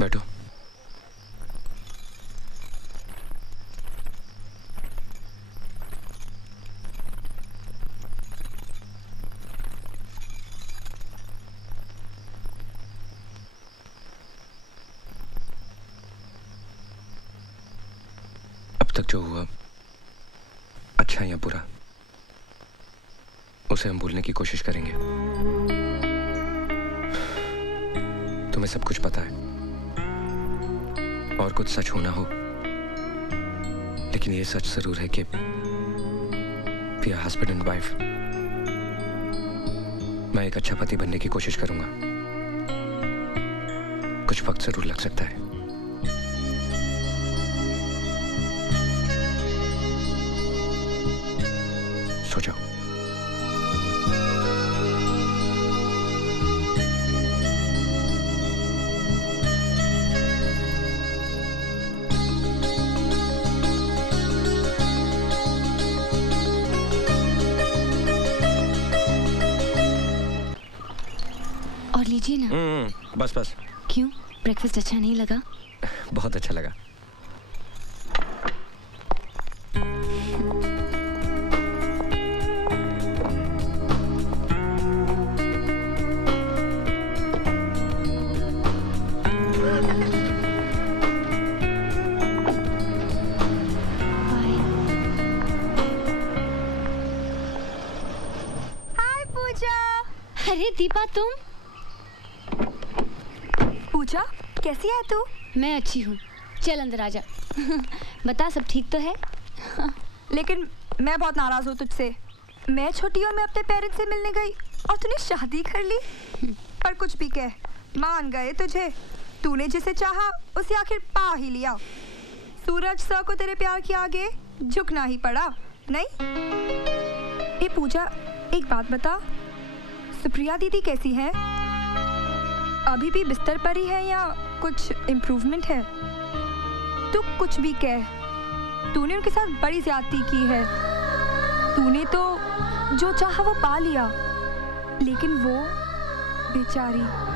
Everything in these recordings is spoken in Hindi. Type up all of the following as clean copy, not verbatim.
बैठो। अब तक जो हुआ, अच्छा या बुरा, उसे हम भूलने की कोशिश करेंगे। तुम्हें सब कुछ पता है और कुछ सच होना हो, लेकिन ये सच जरूर है कि we are husband and wife. मैं एक अच्छा पति बनने की कोशिश करूंगा। कुछ वक्त जरूर लग सकता है। सो जाओ। और लीजिए ना। बस बस। क्यों, ब्रेकफास्ट अच्छा नहीं लगा? बहुत अच्छा लगा। हाय पूजा। अरे दीपा, तुम? पूजा, कैसी है तू? मैं अच्छी हूँ, चल अंदर आजा। बता, सब ठीक तो है? लेकिन मैं बहुत नाराज हूँ तुझसे। मैं छोटी और मैं अपने पेरेंट्स से मिलने गई और तूने शादी कर ली। पर कुछ भी कह, मान गए तुझे। तूने जिसे चाहा उसे आखिर पा ही लिया। सूरज सर को तेरे प्यार के आगे झुकना ही पड़ा, नहीं? ए पूजा, एक बात बता, सुप्रिया दीदी कैसी है? अभी भी बिस्तर पर ही है या कुछ इम्प्रूवमेंट है? तू कुछ भी कह, तूने उनके साथ बड़ी ज्यादती की है। तूने तो जो चाहा वो पा लिया, लेकिन वो बेचारी।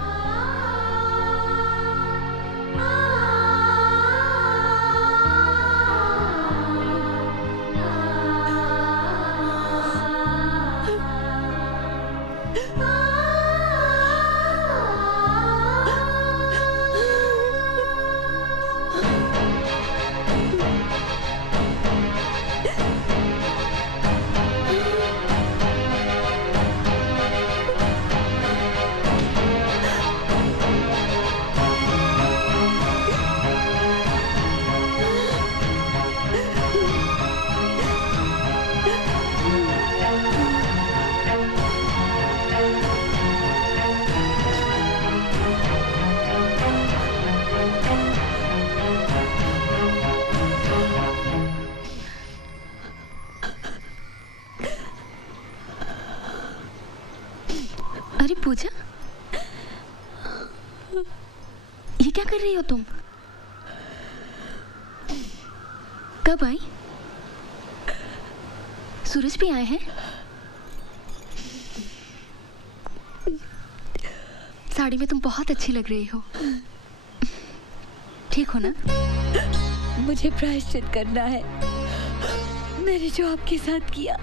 अरे पूजा, ये क्या कर रही हो तुम? कब आई? सूरज भी आए हैं? साड़ी में तुम बहुत अच्छी लग रही हो। ठीक हो ना? मुझे प्रायश्चित करना है। मैंने जो आपके साथ किया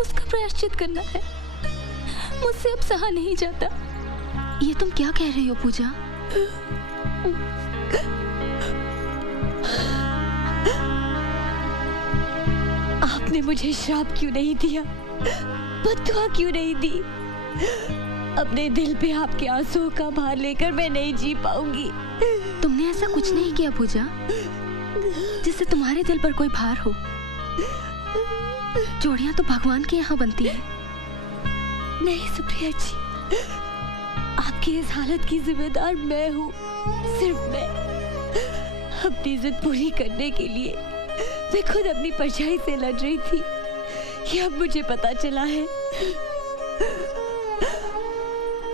उसका प्रायश्चित करना है। मुझसे अब सहा नहीं जाता। ये तुम क्या कह रही हो पूजा? आपने मुझे श्राप क्यों नहीं दिया, बद्दुआ क्यों नहीं दी? अपने दिल पे आपके आंसुओं का भार लेकर मैं नहीं जी पाऊंगी। तुमने ऐसा कुछ नहीं किया पूजा जिससे तुम्हारे दिल पर कोई भार हो। जोड़ियां तो भगवान के यहाँ बनती है। नहीं सुप्रिया जी, आपकी इस हालत की जिम्मेदार मैं हूँ, सिर्फ मैं। अपनी जिद पूरी करने के लिए मैं खुद अपनी परछाई से लड़ रही थी। ये अब मुझे पता चला है।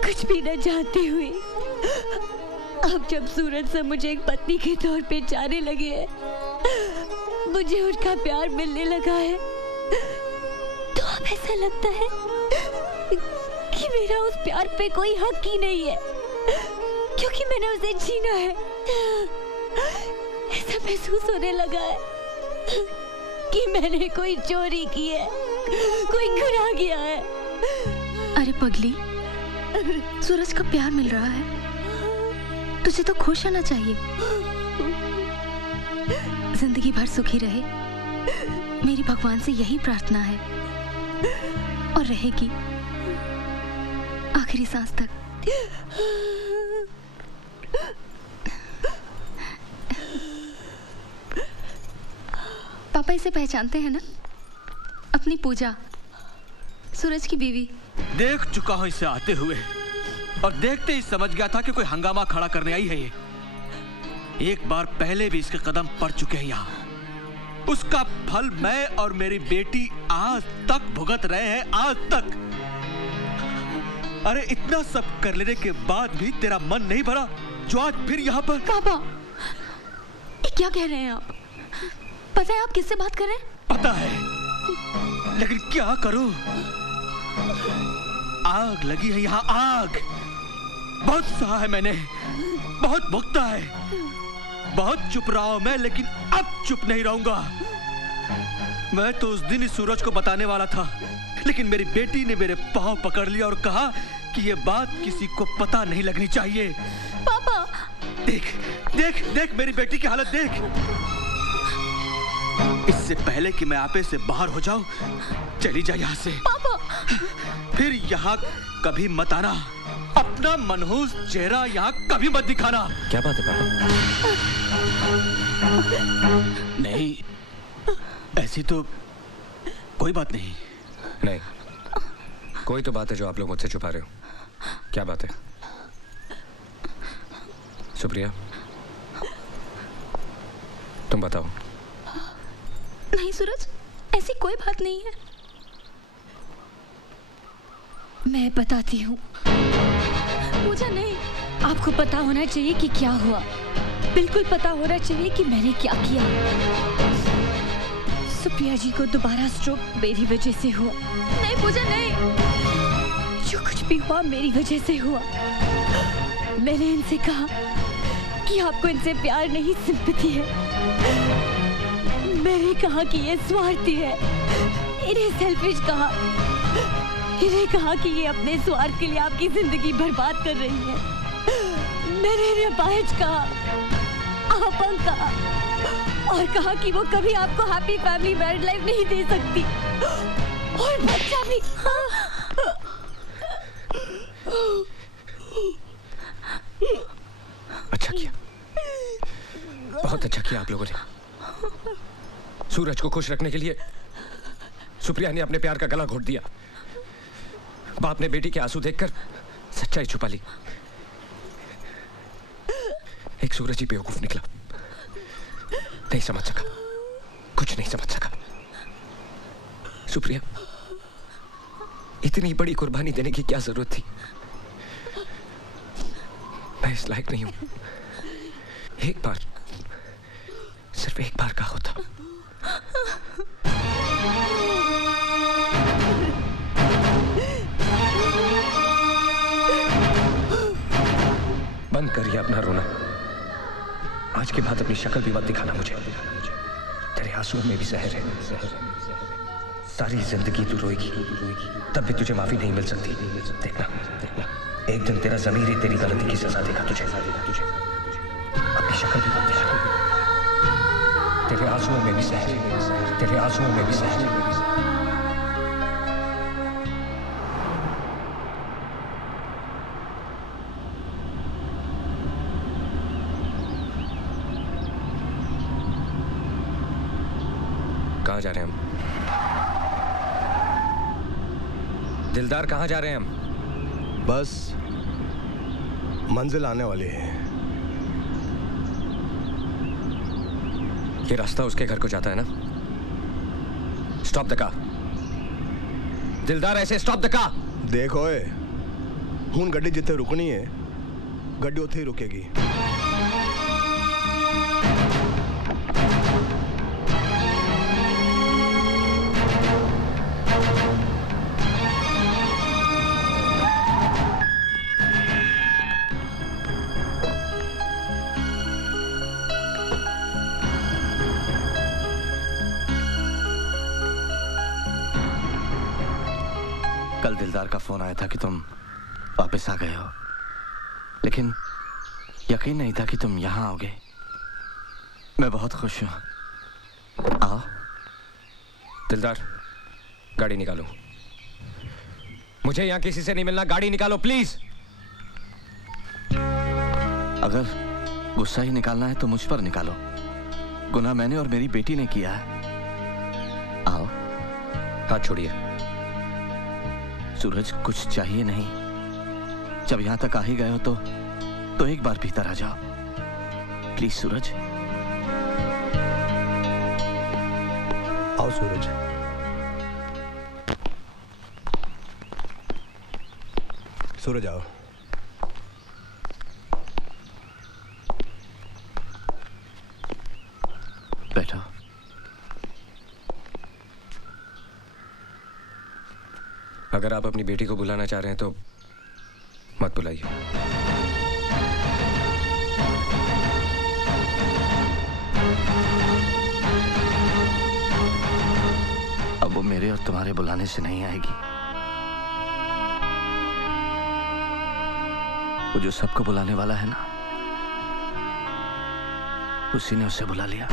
कुछ भी न जानते हुए अब जब सूरज से मुझे एक पत्नी के तौर पे जाने लगे हैं, मुझे उनका प्यार मिलने लगा है, तो अब ऐसा लगता है कि मेरा उस प्यार पे कोई हक ही नहीं है, क्योंकि मैंने उसे छीना है। ऐसा महसूस होने लगा है कि मैंने कोई चोरी की है, कोई गुनाह किया है। अरे पगली, सूरज का प्यार मिल रहा है, तुझे तो खुश होना चाहिए। जिंदगी भर सुखी रहे, मेरी भगवान से यही प्रार्थना है, और रहेगी आखिरी सांस तक। पापा इसे पहचानते हैं ना? अपनी पूजा, सूरज की बीवी। देख चुका हूं इसे आते हुए, और देखते ही समझ गया था कि कोई हंगामा खड़ा करने आई है ये। एक बार पहले भी इसके कदम पड़ चुके हैं यहाँ। उसका फल मैं और मेरी बेटी आज तक भुगत रहे हैं, आज तक। अरे इतना सब कर लेने के बाद भी तेरा मन नहीं भरा जो आज फिर यहाँ पर? पापा, ये क्या कह रहे हैं आप? पता है आप किससे बात कर रहे हैं? पता है, लेकिन क्या करूं? आग लगी है यहाँ, आग। बहुत सहा है मैंने, बहुत भुगता है, बहुत चुप रहा हूं मैं, लेकिन अब चुप नहीं रहूंगा। मैं तो उस दिन इस सूरज को बताने वाला था, लेकिन मेरी बेटी ने मेरे पांव पकड़ लिया और कहा कि ये बात किसी को पता नहीं लगनी चाहिए। पापा, देख देख देख मेरी बेटी की हालत देख। इससे पहले कि मैं आपे से बाहर हो जाऊं, चली जा यहाँ से। पापा, फिर यहाँ कभी मत आना, अपना मनहूस चेहरा यहाँ कभी मत दिखाना। क्या बात है पापा? नहीं, ऐसी तो कोई बात नहीं। नहीं, कोई तो बात है जो आप लोग मुझसे छुपा रहे हो। क्या बात है? सुप्रिया, तुम बताओ। नहीं सूरज, ऐसी कोई बात नहीं है। मैं बताती हूँ। मुझे नहीं। आपको पता होना चाहिए कि क्या हुआ, बिल्कुल पता होना चाहिए कि मैंने क्या किया। सुप्रिया जी को दोबारा स्ट्रोक मेरी वजह से हुआ। नहीं पूजा, नहीं। जो कुछ भी हुआ मेरी वजह से हुआ। मैंने इनसे कहा कि आपको इनसे प्यार नहीं, सिंपैथी है। मैंने कहा कि ये स्वार्थी है, इन्हें सेल्फिश कहा। इन्हें कहा कि ये अपने स्वार्थ के लिए आपकी जिंदगी बर्बाद कर रही है। मैंने इन्हें अपाहिज कहा, अपंग कहा, और कहा कि वो कभी आपको हैप्पी फैमिली मैरिड लाइफ नहीं दे सकती, और बच्चा भी। अच्छा किया, बहुत अच्छा किया आप लोगों ने। सूरज को खुश रखने के लिए सुप्रिया ने अपने प्यार का गला घोट दिया। बाप ने बेटी के आंसू देखकर सच्चाई छुपा ली। एक सूरज ही बेवकूफ निकला, नहीं समझ सका, कुछ नहीं समझ सका। सुप्रिया, इतनी बड़ी कुर्बानी देने की क्या जरूरत थी? मैं इस लायक नहीं हूं। एक बार, सिर्फ एक बार का होता। बंद करिए अपना रोना। आज के बाद अपनी शक्ल भी मत दिखाना मुझे। तेरे आंसुओं में भी जहर है। सारी जिंदगी तू रोएगी, तब भी तुझे माफी नहीं मिल सकती। देखना, एक दिन तेरा ज़मीर ही तेरी गलती की सजा देगा तुझे। अपनी शक्ल भी मत दिखाना। तेरे आंसुओं में भी जहर है, तेरे आंसुओं में भी जहर है। कहाँ जा रहे हैं हम? दिलदार, कहाँ जा रहे हैं हम? बस मंजिल आने वाली है। ये रास्ता उसके घर को जाता है ना? Stop the car. दिलदार, ऐसे स्टॉप द कार। देखो ਹੁਣ ਗੱਡੀ ਜਿੱਥੇ ਰੁਕਣੀ ਹੈ ਗੱਡੀ ਉੱਥੇ ਹੀ ਰੁਕੇਗੀ। कल दिलदार का फोन आया था कि तुम वापस आ गए हो, लेकिन यकीन नहीं था कि तुम यहाँ आओगे। मैं बहुत खुश हूँ। आओ। दिलदार, गाड़ी निकालो। मुझे यहाँ किसी से नहीं मिलना, गाड़ी निकालो प्लीज। अगर गुस्सा ही निकालना है तो मुझ पर निकालो। गुनाह मैंने और मेरी बेटी ने किया है। आओ। हाथ छोड़िए। सूरज, कुछ चाहिए नहीं। जब यहां तक आ ही गए हो तो एक बार भीतर आ जाओ प्लीज। सूरज, आओ सूरज। सूरज आओ। बैठो। अगर आप अपनी बेटी को बुलाना चाह रहे हैं तो मत बुलाइए। अब वो मेरे और तुम्हारे बुलाने से नहीं आएगी। वो जो सबको बुलाने वाला है ना, उसी ने उसे बुला लिया।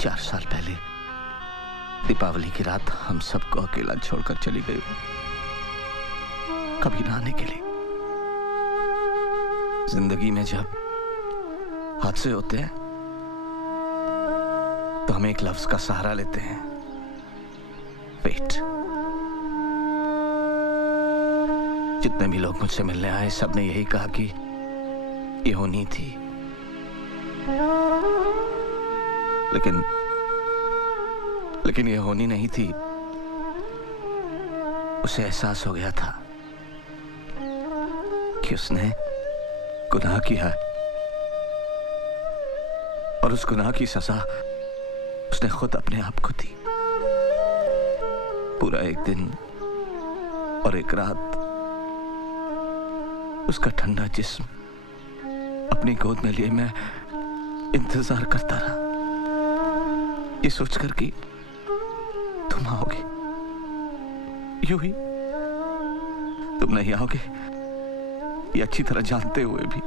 चार साल पहले दीपावली की रात हम सबको अकेला छोड़कर चली गई, कभी ना आने के लिए। जिंदगी में जब हादसे होते हैं तो हम एक लफ्ज का सहारा लेते हैं, वेट। जितने भी लोग मुझसे मिलने आए सबने यही कहा कि ये होनी थी, लेकिन ये होनी नहीं थी। उसे एहसास हो गया था कि उसने गुनाह किया है और उस गुनाह की सजा उसने खुद अपने आप को दी। पूरा एक दिन और एक रात उसका ठंडा जिस्म अपनी गोद में लिए मैं इंतजार करता रहा, ये सोचकर कि तुम आओगे। यूं ही तुम नहीं आओगे ये अच्छी तरह जानते हुए भी।